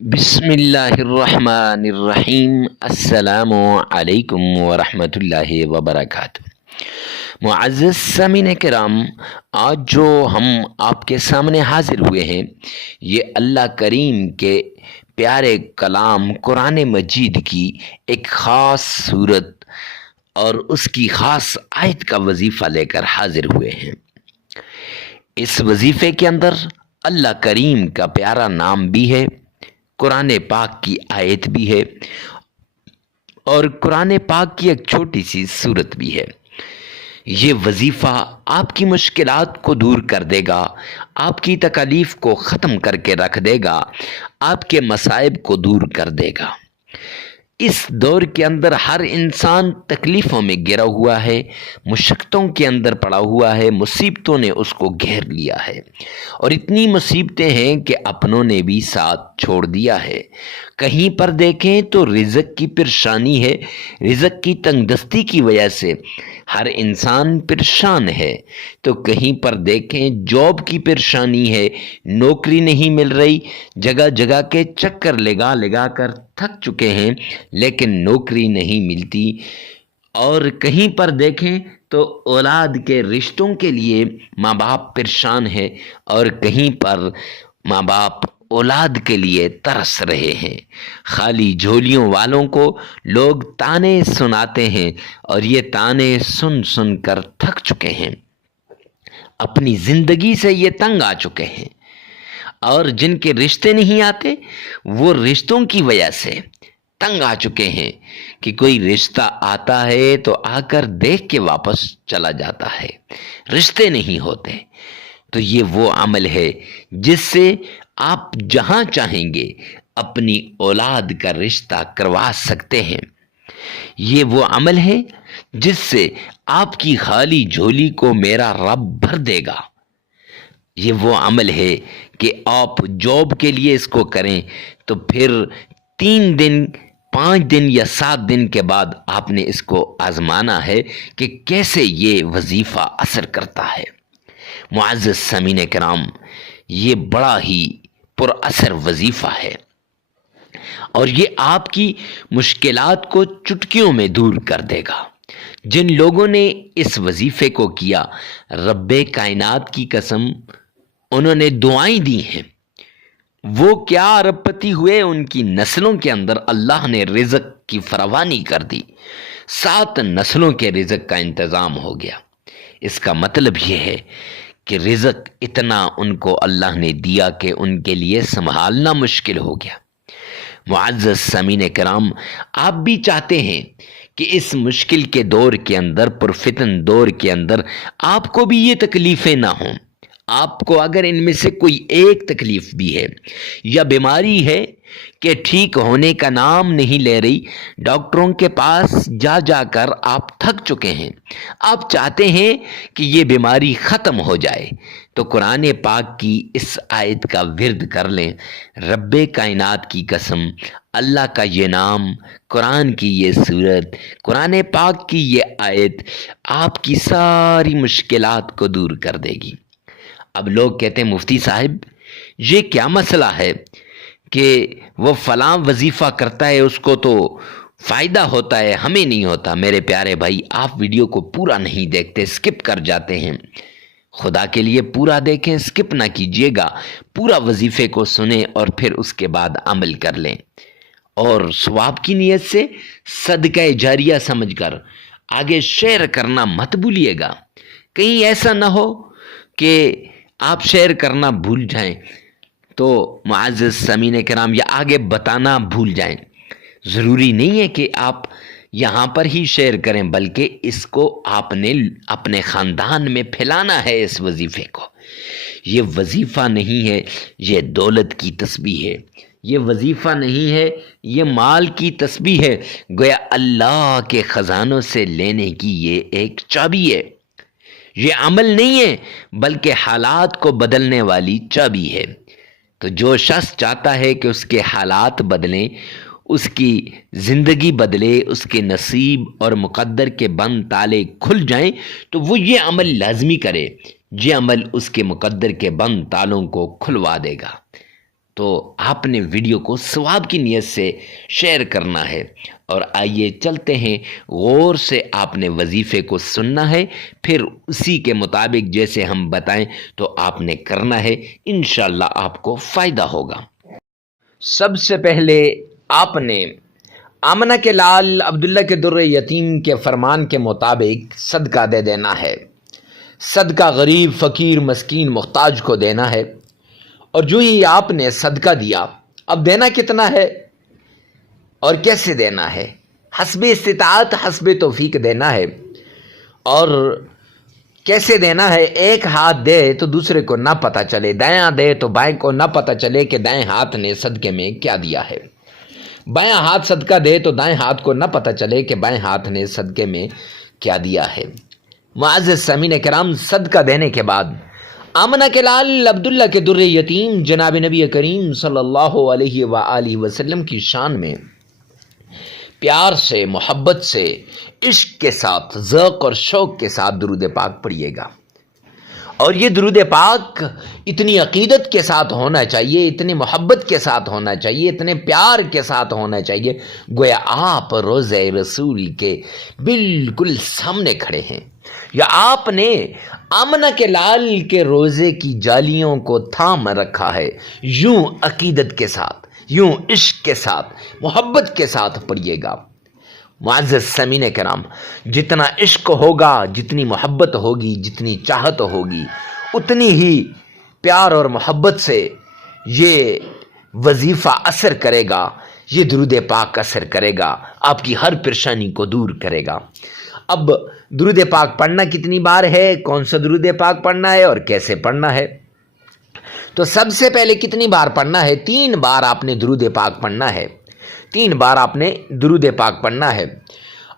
بسم اللہ الرحمن الرحیم۔ السلام علیکم ورحمۃ اللہ وبرکاتہ۔ معزز سامعین کرام، آج جو ہم آپ کے سامنے حاضر ہوئے ہیں یہ اللہ کریم کے پیارے کلام قرآن مجید کی ایک خاص صورت اور اس کی خاص آیت کا وظیفہ لے کر حاضر ہوئے ہیں۔ اس وظیفے کے اندر اللہ کریم کا پیارا نام بھی ہے، قرآن پاک کی آیت بھی ہے اور قرآن پاک کی ایک چھوٹی سی صورت بھی ہے۔ یہ وظیفہ آپ کی مشکلات کو دور کر دے گا، آپ کی تکالیف کو ختم کر کے رکھ دے گا، آپ کے مصائب کو دور کر دے گا۔ اس دور کے اندر ہر انسان تکلیفوں میں گرا ہوا ہے، مشقتوں کے اندر پڑا ہوا ہے، مصیبتوں نے اس کو گھیر لیا ہے اور اتنی مصیبتیں ہیں کہ اپنوں نے بھی ساتھ چھوڑ دیا ہے۔ کہیں پر دیکھیں تو رزق کی پریشانی ہے، رزق کی تنگ دستی کی وجہ سے ہر انسان پریشان ہے، تو کہیں پر دیکھیں جاب کی پریشانی ہے، نوکری نہیں مل رہی، جگہ جگہ کے چکر لگا لگا کر تھک چکے ہیں لیکن نوکری نہیں ملتی، اور کہیں پر دیکھیں تو اولاد کے رشتوں کے لیے ماں باپ پریشان ہے اور کہیں پر ماں باپ اولاد کے لیے ترس رہے ہیں۔ خالی جھولیوں والوں کو لوگ تانے سناتے ہیں اور یہ تانے سن سن کر تھک چکے ہیں، اپنی زندگی سے یہ تنگ آ چکے ہیں، اور جن کے رشتے نہیں آتے وہ رشتوں کی وجہ سے تنگ آ چکے ہیں کہ کوئی رشتہ آتا ہے تو آ کر دیکھ کے واپس چلا جاتا ہے، رشتے نہیں ہوتے۔ تو یہ وہ عمل ہے جس سے آپ جہاں چاہیں گے اپنی اولاد کا رشتہ کروا سکتے ہیں۔ یہ وہ عمل ہے جس سے آپ کی خالی جھولی کو میرا رب بھر دے گا۔ یہ وہ عمل ہے کہ آپ جاب کے لیے اس کو کریں تو پھر 3 دن 5 دن یا 7 دن کے بعد آپ نے اس کو آزمانا ہے کہ کیسے یہ وظیفہ اثر کرتا ہے۔ معزز سامعین کرام، یہ بڑا ہی پر اثر وظیفہ ہے اور یہ آپ کی مشکلات کو چٹکیوں میں دور کر دے گا۔ جن لوگوں نے اس وظیفے کو کیا، رب کائنات کی قسم انہوں نے دعائیں دی ہیں، وہ کیا ارب پتی ہوئے، ان کی نسلوں کے اندر اللہ نے رزق کی فراوانی کر دی، 7 نسلوں کے رزق کا انتظام ہو گیا۔ اس کا مطلب یہ ہے کہ رزق اتنا ان کو اللہ نے دیا کہ ان کے لیے سنبھالنا مشکل ہو گیا۔ معزز سامعین کرام، آپ بھی چاہتے ہیں کہ اس مشکل کے دور کے اندر، پرفتن دور کے اندر آپ کو بھی یہ تکلیفیں نہ ہوں۔ آپ کو اگر ان میں سے کوئی ایک تکلیف بھی ہے یا بیماری ہے کہ ٹھیک ہونے کا نام نہیں لے رہی، ڈاکٹروں کے پاس جا جا کر آپ تھک چکے ہیں، آپ چاہتے ہیں کہ یہ بیماری ختم ہو جائے، تو قرآن پاک کی اس آیت کا ورد کر لیں۔ رب کائنات کی قسم، اللہ کا یہ نام، قرآن کی یہ صورت، قرآن پاک کی یہ آیت آپ کی ساری مشکلات کو دور کر دے گی۔ اب لوگ کہتے ہیں مفتی صاحب یہ کیا مسئلہ ہے کہ وہ فلاں وظیفہ کرتا ہے اس کو تو فائدہ ہوتا ہے، ہمیں نہیں ہوتا۔ میرے پیارے بھائی، آپ ویڈیو کو پورا نہیں دیکھتے، سکپ کر جاتے ہیں۔ خدا کے لیے پورا دیکھیں، سکپ نہ کیجیے گا، پورا وظیفے کو سنیں اور پھر اس کے بعد عمل کر لیں، اور ثواب کی نیت سے صدقہ جاریہ سمجھ کر آگے شیئر کرنا مت بھولیے گا۔ کہیں ایسا نہ ہو کہ آپ شیئر کرنا بھول جائیں تو معزز سامعین کرام، یا آگے بتانا بھول جائیں۔ ضروری نہیں ہے کہ آپ یہاں پر ہی شیئر کریں، بلکہ اس کو آپ نے اپنے خاندان میں پھیلانا ہے۔ اس وظیفے کو، یہ وظیفہ نہیں ہے یہ دولت کی تسبیح ہے، یہ وظیفہ نہیں ہے یہ مال کی تسبیح ہے، گویا اللہ کے خزانوں سے لینے کی یہ ایک چابی ہے۔ یہ عمل نہیں ہے بلکہ حالات کو بدلنے والی چابی ہے۔ تو جو شخص چاہتا ہے کہ اس کے حالات بدلیں، اس کی زندگی بدلے، اس کے نصیب اور مقدر کے بند تالے کھل جائیں، تو وہ یہ عمل لازمی کرے۔ یہ عمل اس کے مقدر کے بند تالوں کو کھلوا دے گا۔ تو آپ نے ویڈیو کو ثواب کی نیت سے شیئر کرنا ہے۔ اور آئیے چلتے ہیں، غور سے آپ نے وظیفے کو سننا ہے، پھر اسی کے مطابق جیسے ہم بتائیں تو آپ نے کرنا ہے، انشاءاللہ آپ کو فائدہ ہوگا۔ سب سے پہلے آپ نے آمنہ کے لال عبداللہ کے در یتیم کے فرمان کے مطابق صدقہ دے دینا ہے۔ صدقہ غریب، فقیر، مسکین، محتاج کو دینا ہے۔ اور جو ہی آپ نے صدقہ دیا، اب دینا کتنا ہے اور کیسے دینا ہے؟ حسب استطاعت، حسب توفیق دینا ہے۔ اور کیسے دینا ہے؟ ایک ہاتھ دے تو دوسرے کو نہ پتہ چلے، دایاں دے تو بائیں کو نہ پتہ چلے کہ دائیں ہاتھ نے صدقے میں کیا دیا ہے۔ بایاں ہاتھ صدقہ دے تو دائیں ہاتھ کو نہ پتہ چلے کہ بائیں ہاتھ نے صدقے میں کیا دیا ہے۔ معزز سامعین کرام، صدقہ دینے کے بعد آمنہ کے لال عبداللہ کے در یتیم جناب نبی کریم صلی اللہ علیہ وآلہ وسلم کی شان میں پیار سے، محبت سے، عشق کے ساتھ، ذوق اور شوق کے ساتھ درود پاک پڑھیے گا۔ اور یہ درود پاک اتنی عقیدت کے ساتھ ہونا چاہیے، اتنی محبت کے ساتھ ہونا چاہیے، اتنے پیار کے ساتھ ہونا چاہیے، گویا آپ روضہ رسول کے بالکل سامنے کھڑے ہیں، یا آپ نے آمنہ کے لال کے روزے کی جالیوں کو تھام رکھا ہے۔ یوں عقیدت کے ساتھ، یوں عشق کے ساتھ، محبت کے ساتھ پڑھیے گا۔ معزز سامعین کرام، جتنا عشق ہوگا، جتنی محبت ہوگی، جتنی چاہت ہوگی، اتنی ہی پیار اور محبت سے یہ وظیفہ اثر کرے گا، یہ درود پاک اثر کرے گا، آپ کی ہر پریشانی کو دور کرے گا۔ اب درود پاک پڑھنا کتنی بار ہے، کون سا درود پاک پڑھنا ہے اور کیسے پڑھنا ہے؟ تو سب سے پہلے کتنی بار پڑھنا ہے؟ 3 بار آپ نے درود پاک پڑھنا ہے۔ 3 بار آپ نے درود پاک پڑھنا ہے۔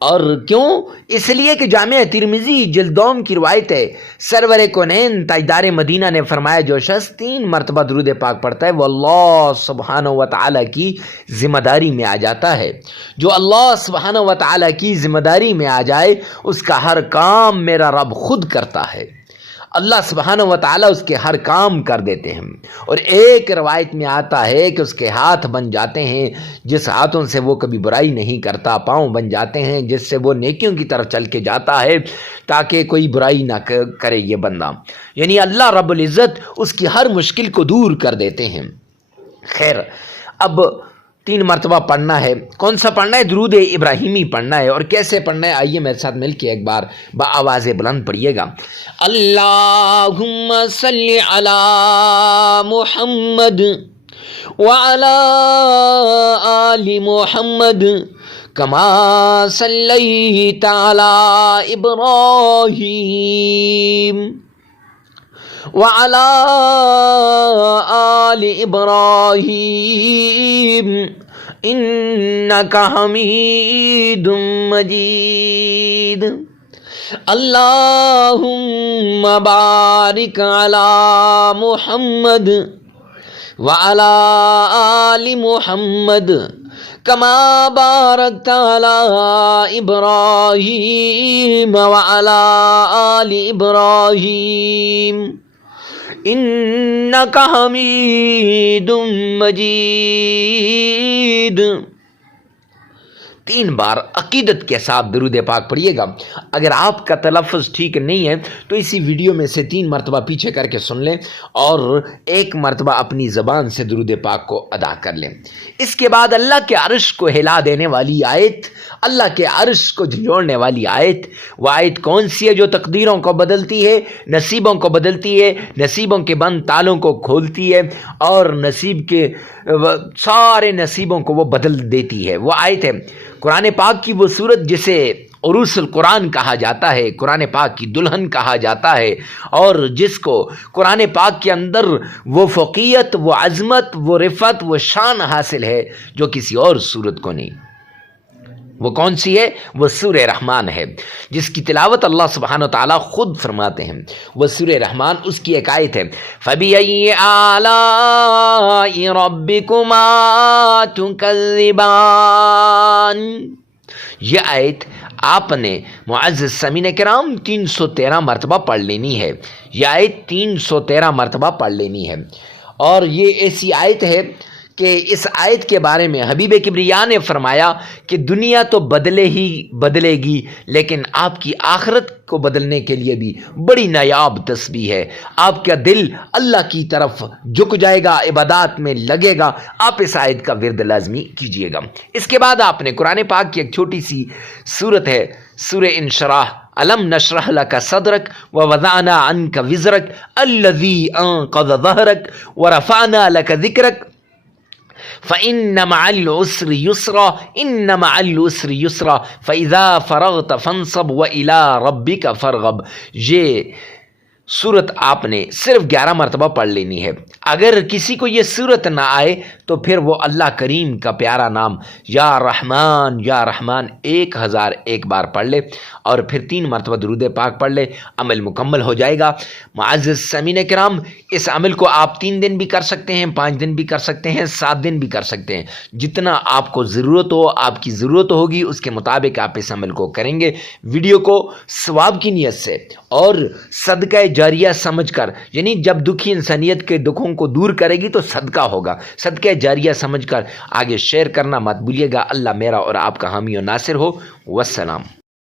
اور کیوں؟ اس لیے کہ جامع ترمذی جلد دوم کی روایت ہے، سرور کونین تاجدار مدینہ نے فرمایا، جو شخص 3 مرتبہ درود پاک پڑھتا ہے وہ اللہ سبحانہ و تعالیٰ کی ذمہ داری میں آ جاتا ہے۔ جو اللہ سبحانہ و تعالیٰ کی ذمہ داری میں آ جائے، اس کا ہر کام میرا رب خود کرتا ہے۔ اللہ سبحانہ و تعالیٰ اس کے ہر کام کر دیتے ہیں۔ اور ایک روایت میں آتا ہے کہ اس کے ہاتھ بن جاتے ہیں جس ہاتھوں سے وہ کبھی برائی نہیں کرتا، پاؤں بن جاتے ہیں جس سے وہ نیکیوں کی طرف چل کے جاتا ہے تاکہ کوئی برائی نہ کرے یہ بندہ، یعنی اللہ رب العزت اس کی ہر مشکل کو دور کر دیتے ہیں۔ خیر، اب 3 مرتبہ پڑھنا ہے۔ کون سا پڑھنا ہے؟ درود ابراہیمی پڑھنا ہے۔ اور کیسے پڑھنا ہے؟ آئیے میرے ساتھ مل کے ایک بار بآواز بلند پڑھیے گا۔ اللہم صلی علی محمد وعلی آل محمد کما صلیت علی ابراہیم وعلى آل إبراهيم إنك حميد مجيد اللهم بارك على محمد وعلى آل محمد كما باركت على إبراهيم وعلى آل إبراهيم إنك حميد مجيد۔ 3 بار عقیدت کے ساتھ درود پاک پڑھیے گا۔ اگر آپ کا تلفظ ٹھیک نہیں ہے تو اسی ویڈیو میں سے 3 مرتبہ پیچھے کر کے سن لیں اور 1 مرتبہ اپنی زبان سے درود پاک کو ادا کر لیں۔ اس کے بعد اللہ کے عرش کو ہلا دینے والی آیت، اللہ کے عرش کو جھنجھوڑنے والی آیت، وہ آیت کون سی ہے جو تقدیروں کو بدلتی ہے، نصیبوں کو بدلتی ہے، نصیبوں کے بند تالوں کو کھولتی ہے اور نصیب کے سارے نصیبوں کو وہ بدل دیتی ہے؟ وہ آیت ہے قرآن پاک کی وہ سورت جسے عروس القرآن کہا جاتا ہے، قرآن پاک کی دلہن کہا جاتا ہے، اور جس کو قرآن پاک کے اندر وہ فوقیت، وہ عظمت، وہ رفعت، وہ شان حاصل ہے جو کسی اور سورت کو نہیں۔ وہ کون سی ہے؟ وہ سورہ رحمان ہے، جس کی تلاوت اللہ سبحانہ وتعالیٰ خود فرماتے ہیں۔ وہ سورہ رحمان، اس کی ایک آیت ہے، فَبِأَيِّ آلَاءِ رَبِّكُمَا تُكَذِّبَانِ۔ یہ آیت آپ نے معزز سامعین کرام 313 مرتبہ پڑھ لینی ہے۔ یہ آیت 313 مرتبہ پڑھ لینی ہے۔ اور یہ ایسی آیت ہے کہ اس آیت کے بارے میں حبیب کبریا نے فرمایا کہ دنیا تو بدلے گی لیکن آپ کی آخرت کو بدلنے کے لیے بھی بڑی نایاب تسبیح ہے. آپ کا دل اللہ کی طرف جھک جائے گا، عبادات میں لگے گا. آپ اس آیت کا ورد لازمی کیجئے گا. اس کے بعد آپ نے قرآن پاک کی ایک چھوٹی سی سورت ہے سورہ انشراح، الم نشرح لک صدرک ووضعنا عنک وزرک الذی انقض ظہرک ورفعنا لک ذکرک فَإِنَّ مَعَ الْعُسْرِ يُسْرًا إِنَّ مَعَ الْعُسْرِ يُسْرًا فَإِذَا فَرَغْتَ فَانصَبْ وَإِلَىٰ رَبِّكَ فَارْغَب. یہ سورت آپ نے صرف 11 مرتبہ پڑھ لینی ہے. اگر کسی کو یہ سورت نہ آئے تو پھر وہ اللہ کریم کا پیارا نام یا رحمان 1001 بار پڑھ لے اور پھر 3 مرتبہ درود پاک پڑھ لے، عمل مکمل ہو جائے گا. معزز سامعین کرام، اس عمل کو آپ 3 دن بھی کر سکتے ہیں، 5 دن بھی کر سکتے ہیں، 7 دن بھی کر سکتے ہیں. جتنا آپ کو ضرورت ہو، آپ کی ضرورت ہوگی اس کے مطابق آپ اس عمل کو کریں گے. ویڈیو کو ثواب کی نیت سے اور صدقہ جاریہ سمجھ کر، یعنی جب دکھی انسانیت کے دکھوں کو دور کرے گی تو صدقہ ہوگا، صدقہ جاریہ سمجھ کر آگے شیئر کرنا مت بھولیے گا. اللہ میرا اور آپ کا حامی و ناصر ہو. والسلام.